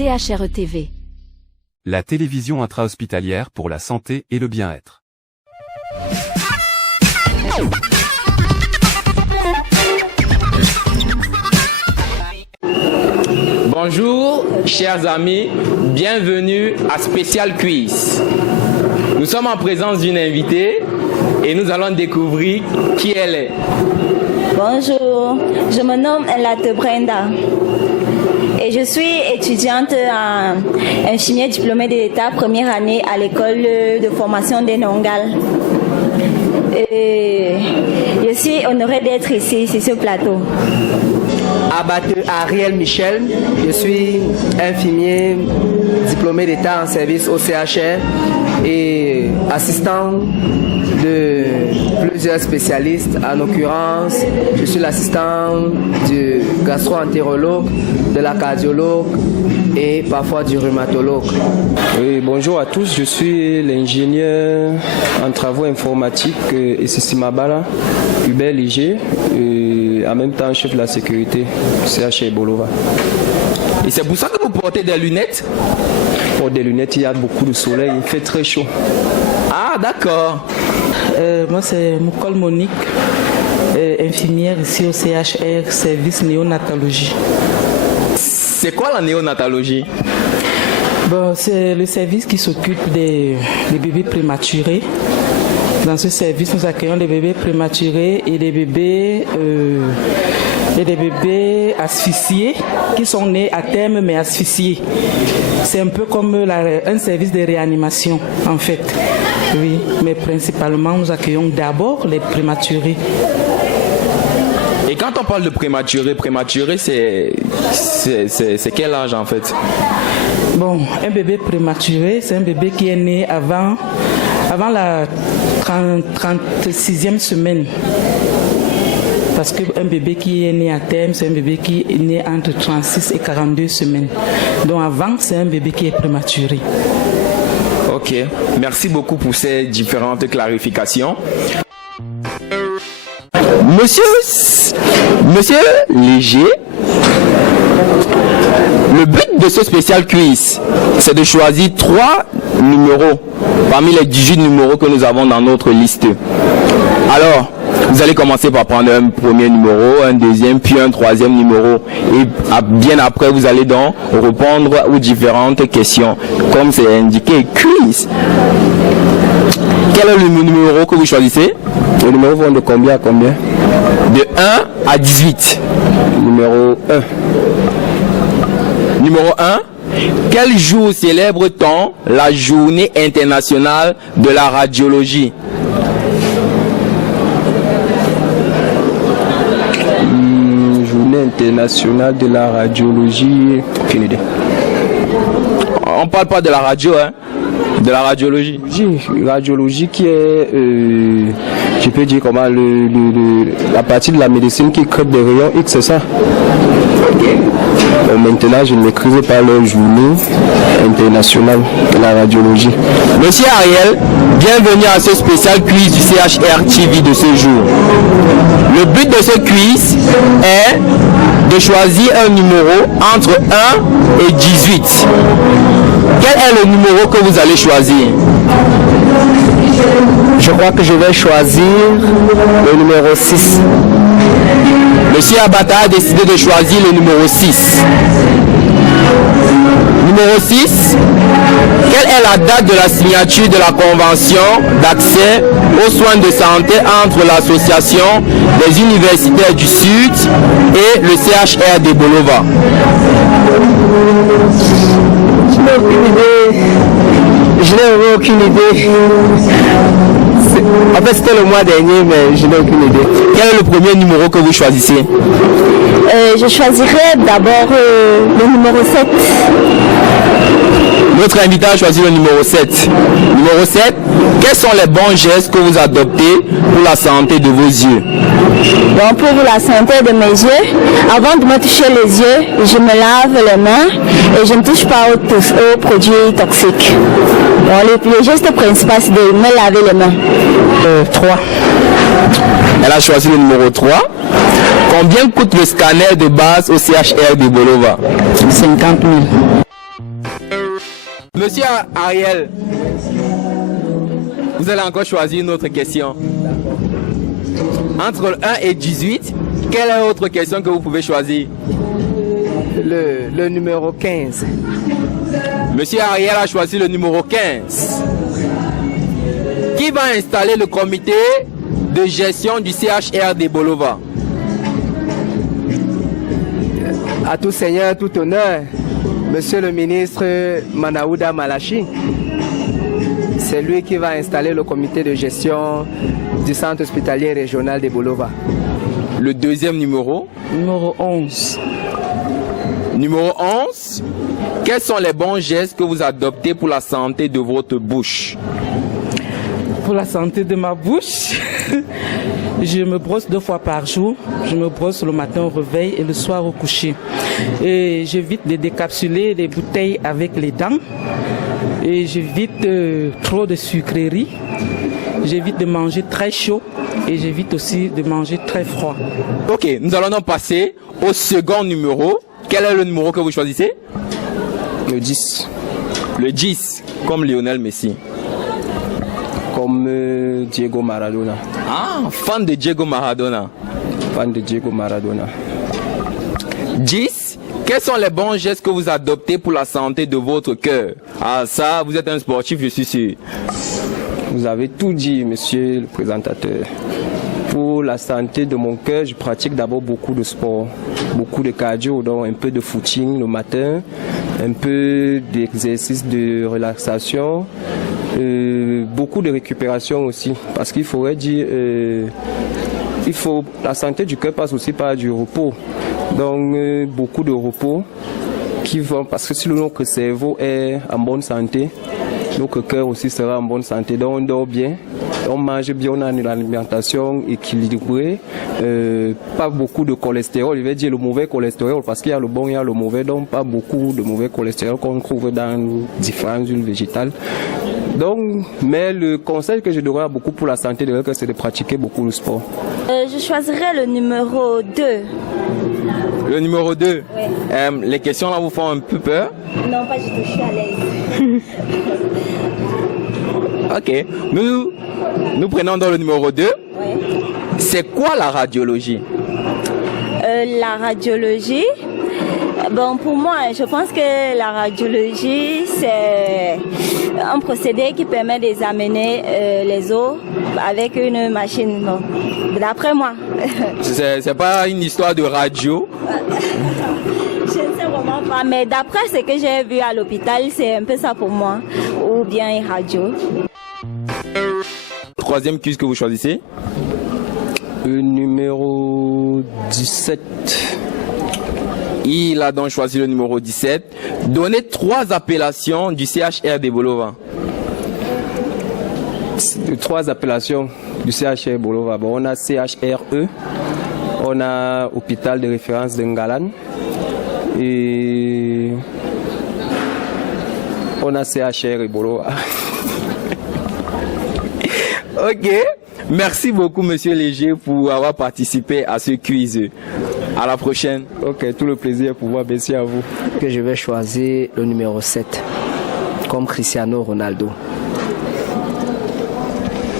CHRE-TV. La télévision intra-hospitalière pour la santé et le bien-être. Bonjour, chers amis, bienvenue à Spécial Quiz. Nous sommes en présence d'une invitée et nous allons découvrir qui elle est. Bonjour, je me nomme Elate Brenda et je suis étudiante en infirmière diplômée d'État première année à l'école de formation des Nongal. Et je suis honorée d'être ici sur ce plateau. Abattu Ariel Michel, je suis infirmier diplômé d'État en service au CHR et assistant de plusieurs spécialistes. En l'occurrence, je suis l'assistant du gastro-entérologue, de la cardiologue et parfois du rhumatologue. Oui, bonjour à tous, je suis l'ingénieur en travaux informatiques et Simabala, Hubert Léger, et en même temps chef de la sécurité CHR Bolova. Et c'est pour ça que vous portez des lunettes? Pour des lunettes, il y a beaucoup de soleil, il fait très chaud. Ah, d'accord. Moi, c'est Moukol Monique, infirmière ici au CHR, service néonatologie. C'est quoi la néonatologie? Bon, c'est le service qui s'occupe des bébés prématurés. Dans ce service, nous accueillons des bébés prématurés et des bébés asphyxiés qui sont nés à terme mais asphyxiés. C'est un peu comme un service de réanimation en fait. Oui, mais principalement nous accueillons d'abord les prématurés. Et quand on parle de prématuré, c'est quel âge en fait? Bon, un bébé prématuré, c'est un bébé qui est né avant la 36e semaine. Parce qu'un bébé qui est né à terme, c'est un bébé qui est né entre 36 et 42 semaines. Donc avant, c'est un bébé qui est prématuré. Ok, merci beaucoup pour ces différentes clarifications. Monsieur Léger, le but de ce spécial quiz, c'est de choisir 3 numéros parmi les 18 numéros que nous avons dans notre liste. Alors, vous allez commencer par prendre un premier numéro, un deuxième, puis un troisième numéro. Et bien après, vous allez donc répondre aux différentes questions. Comme c'est indiqué, quiz. Quel est le numéro que vous choisissez? Les numéros vont de combien à combien? De 1 à 18. Numéro 1. Numéro 1. Quel jour célèbre-t-on la journée internationale de la radiologie? Journée internationale de la radiologie. Aucune idée. On parle pas de la radio, hein? De la radiologie. Radiologie qui est, je peux dire comment, la partie de la médecine qui crée des rayons X, c'est ça? Maintenant, je ne maîtrise pas la journée internationale de la radiologie. Monsieur Ariel, bienvenue à ce spécial quiz du CHR TV de ce jour. Le but de ce quiz est de choisir un numéro entre 1 et 18. Quel est le numéro que vous allez choisir? Je crois que je vais choisir le numéro 6. Monsieur Abata a décidé de choisir le numéro 6. Numéro 6, quelle est la date de la signature de la convention d'accès aux soins de santé entre l'association des universitaires du Sud et le CHR de Bolova? Je n'ai aucune idée. Je n'ai aucune idée. En fait, c'était le mois dernier, mais je n'ai aucune idée. Quel est le premier numéro que vous choisissez? Je choisirai d'abord le numéro 7. Notre invité a choisi le numéro 7. Numéro 7, quels sont les bons gestes que vous adoptez pour la santé de vos yeux? Bon, pour la santé de mes yeux, avant de me toucher les yeux, je me lave les mains et je ne touche pas aux produits toxiques. Bon, le geste principal, c'est de me laver les mains. 3. Elle a choisi le numéro 3. Combien coûte le scanner de base au CHR de Bolova? 50 000. Monsieur Ariel, vous allez encore choisir une autre question. Entre le 1 et 18, quelle est l'autre question que vous pouvez choisir? Le numéro 15. Monsieur Ariel a choisi le numéro 15. Qui va installer le comité de gestion du CHR de Bolova? À tout seigneur, tout honneur, Monsieur le ministre Manaouda Malachi. C'est lui qui va installer le comité de gestion du centre hospitalier régional de Bolova. Le deuxième numéro? Numéro 11. Numéro 11. Quels sont les bons gestes que vous adoptez pour la santé de votre bouche? Pour la santé de ma bouche, je me brosse 2 fois par jour. Je me brosse le matin au réveil et le soir au coucher. Et j'évite de décapsuler les bouteilles avec les dents. Et j'évite trop de sucreries. J'évite de manger très chaud et j'évite aussi de manger très froid. Ok, nous allons donc passer au second numéro. Quel est le numéro que vous choisissez? Le 10. Le 10, comme Lionel Messi. Comme Diego Maradona. Ah, fan de Diego Maradona. Fan de Diego Maradona. 10. Quels sont les bons gestes que vous adoptez pour la santé de votre cœur? Ah ça, vous êtes un sportif, je suis sûr. Vous avez tout dit, monsieur le présentateur. Pour la santé de mon cœur, je pratique d'abord beaucoup de sport, beaucoup de cardio, donc un peu de footing le matin, un peu d'exercice de relaxation, beaucoup de récupération aussi, parce qu'il faudrait dire, la santé du cœur passe aussi par du repos, donc beaucoup de repos parce que si notre cerveau est en bonne santé, notre cœur aussi sera en bonne santé, donc on dort bien. On mange bien, on a une alimentation équilibrée, pas beaucoup de cholestérol, je vais dire le mauvais cholestérol, parce qu'il y a le bon, il y a le mauvais, donc pas beaucoup de mauvais cholestérol qu'on trouve dans différentes huiles végétales. Donc, mais le conseil que je donnerai beaucoup pour la santé de l'œil, c'est de pratiquer beaucoup le sport. Je choisirais le numéro 2. Le numéro 2. Oui. Les questions là vous font un peu peur? Non, pas du tout, je suis à l'aise. Ok. Nous prenons dans le numéro 2. Oui. C'est quoi la radiologie? La radiologie, bon, pour moi, je pense que la radiologie, c'est un procédé qui permet d'examiner les os avec une machine. Bon, d'après moi. C'est pas une histoire de radio? Je ne sais vraiment pas, mais d'après ce que j'ai vu à l'hôpital, c'est un peu ça pour moi. Ou bien une radio. Troisième quiz que vous choisissez? Le numéro 17. Il a donc choisi le numéro 17. Donnez 3 appellations du CHR de Bolova. 3 appellations du CHR Bolova. Bon, on a CHRE, on a hôpital de référence de Ngalan et on a CHR Bolova. Ok. Merci beaucoup, Monsieur Léger, pour avoir participé à ce quiz. À la prochaine. Ok, tout le plaisir pour moi. Merci à vous. Que je vais choisir le numéro 7, comme Cristiano Ronaldo.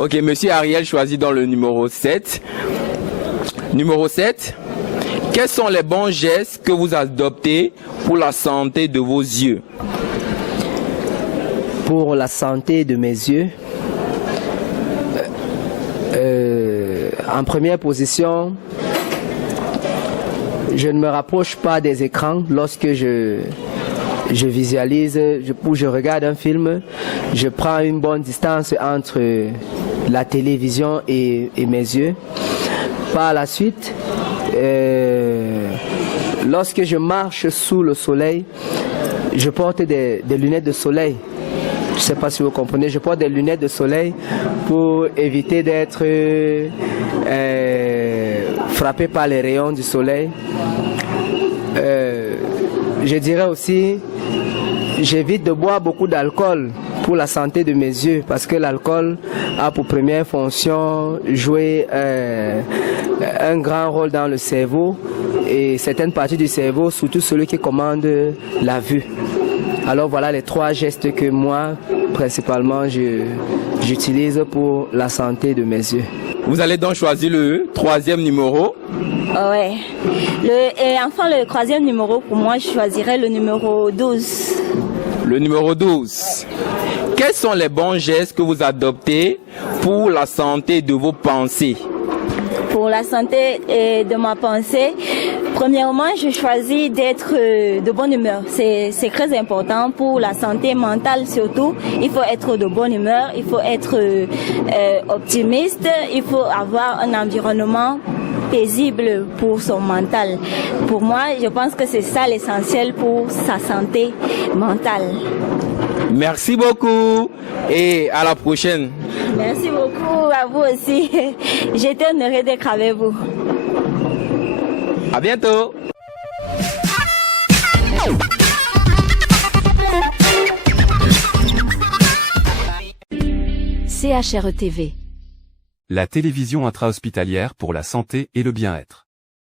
Ok, Monsieur Ariel choisit dans le numéro 7. Numéro 7. Quels sont les bons gestes que vous adoptez pour la santé de vos yeux? Pour la santé de mes yeux, en première position, je ne me rapproche pas des écrans lorsque je visualise ou je regarde un film. Je prends une bonne distance entre la télévision et mes yeux. Par la suite, lorsque je marche sous le soleil, je porte des lunettes de soleil. Je ne sais pas si vous comprenez, je porte des lunettes de soleil pour éviter d'être frappé par les rayons du soleil. Je dirais aussi, j'évite de boire beaucoup d'alcool pour la santé de mes yeux, parce que l'alcool a pour première fonction jouer un grand rôle dans le cerveau et certaines parties du cerveau, surtout celui qui commande la vue. Alors voilà les 3 gestes que moi, principalement, j'utilise pour la santé de mes yeux. Vous allez donc choisir le 3e numéro. Ouais. Et enfin, le 3e numéro, pour moi, je choisirais le numéro 12. Le numéro 12. Quels sont les bons gestes que vous adoptez pour la santé de vos pensées? Pour la santé de ma pensée, premièrement, je choisis d'être de bonne humeur. C'est très important pour la santé mentale surtout. Il faut être de bonne humeur, il faut être optimiste, il faut avoir un environnement paisible pour son mental. Pour moi, je pense que c'est ça l'essentiel pour sa santé mentale. Merci beaucoup et à la prochaine. Merci beaucoup à vous aussi. J'étais honorée d'être avec vous. À bientôt. CHRE TV. La télévision intra-hospitalière pour la santé et le bien-être.